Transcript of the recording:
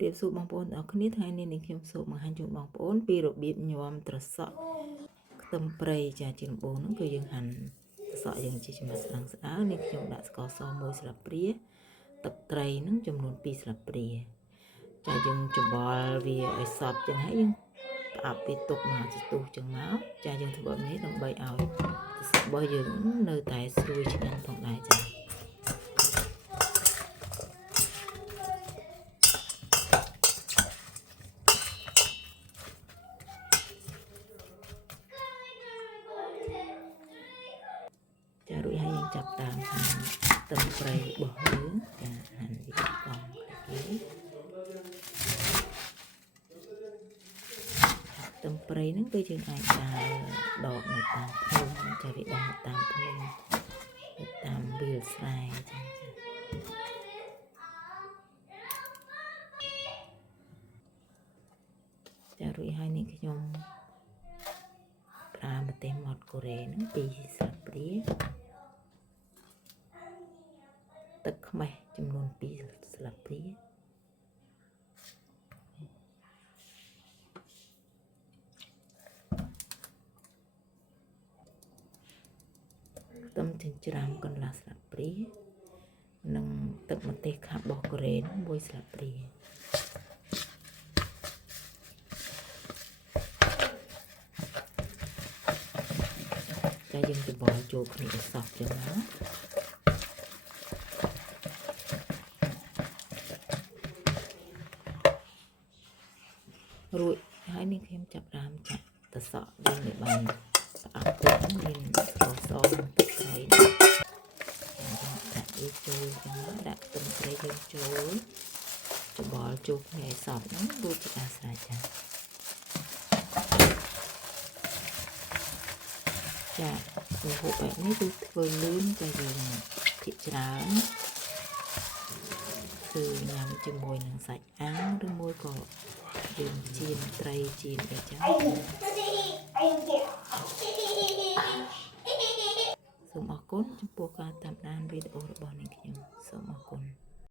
រៀបសួរបងប្អូនទាំងអស់គ្នាថ្ងៃនេះនឹងខ្ញុំសូមបង្ហាញជូនបងប្អូនពីរបៀបញោមត្រសក់ខ្ទឹមព្រៃចាជាដំបូងហ្នឹងគឺយើងហាន់ត្រសក់យើងជាចំណិតស្ដើងនេះខ្ញុំដាក់ស្ករស1ស្លាបព្រាទឹកត្រីហ្នឹងចំនួន2ស្លាបព្រាចាយើងច្បល់វាឲ្យសព្វចឹងហើយយើងផ្អាប់វាទុកមកសន្ទុះចឹងមកចាយើងធ្វើបែបនេះដើម្បីឲ្យត្រសក់របស់យើងនៅតែស្រួយឆ្ងាញ់ផងដែរចារួចហើយយើងចាប់តាមហាន់ខ្ទឹមព្រៃរបស់យើងចាហាន់វាកង់គេខ្ទឹមព្រៃហ្នឹងគឺយើងអាចដើរដកនៅតាមភ្នំចាវាដើរតាមភ្នំតាមវាលស្រែចារួចហើយនេះខ្ញុំប្រើម្ទេសម៉ត់កូរ៉េហ្នឹង2ស្លាបព្រាទឹកខ្មេះចំនួន2ស្លាបព្រាខ្ទឹមចិញ្ច្រាំកន្លះស្លាបព្រានិងទឹកម្ទេសខាប់របស់កូរ៉េ1ស្លាបព្រាតែយើងច្បល់ចូលគ្នាឲ្យសព្វចឹងណារួចហើយនេះខ្ញុំចាប់ដើមចាក់ត្រសក់យើងឲ្យបានស្អាតទុកមានស្ករសទឹកត្រីដាក់វាចូលចឹងដាក់ខ្ទឹមព្រៃយើងចូលច្បល់ចូលគ្នាឲ្យសព្វហ្នឹងរួចជាការស្រេចចាជំហូបបែបនេះគឺធ្វើលឿនតែយើងភាគច្រើនគឺញ៉ាំជាមួយនឹងសាច់អាំងឬមួយក៏យើងចៀនត្រីចៀនអីចឹងសូមអរគុណចំពោះការតាមដានវីដេអូរបស់នាងខ្ញុំសូមអរគុណ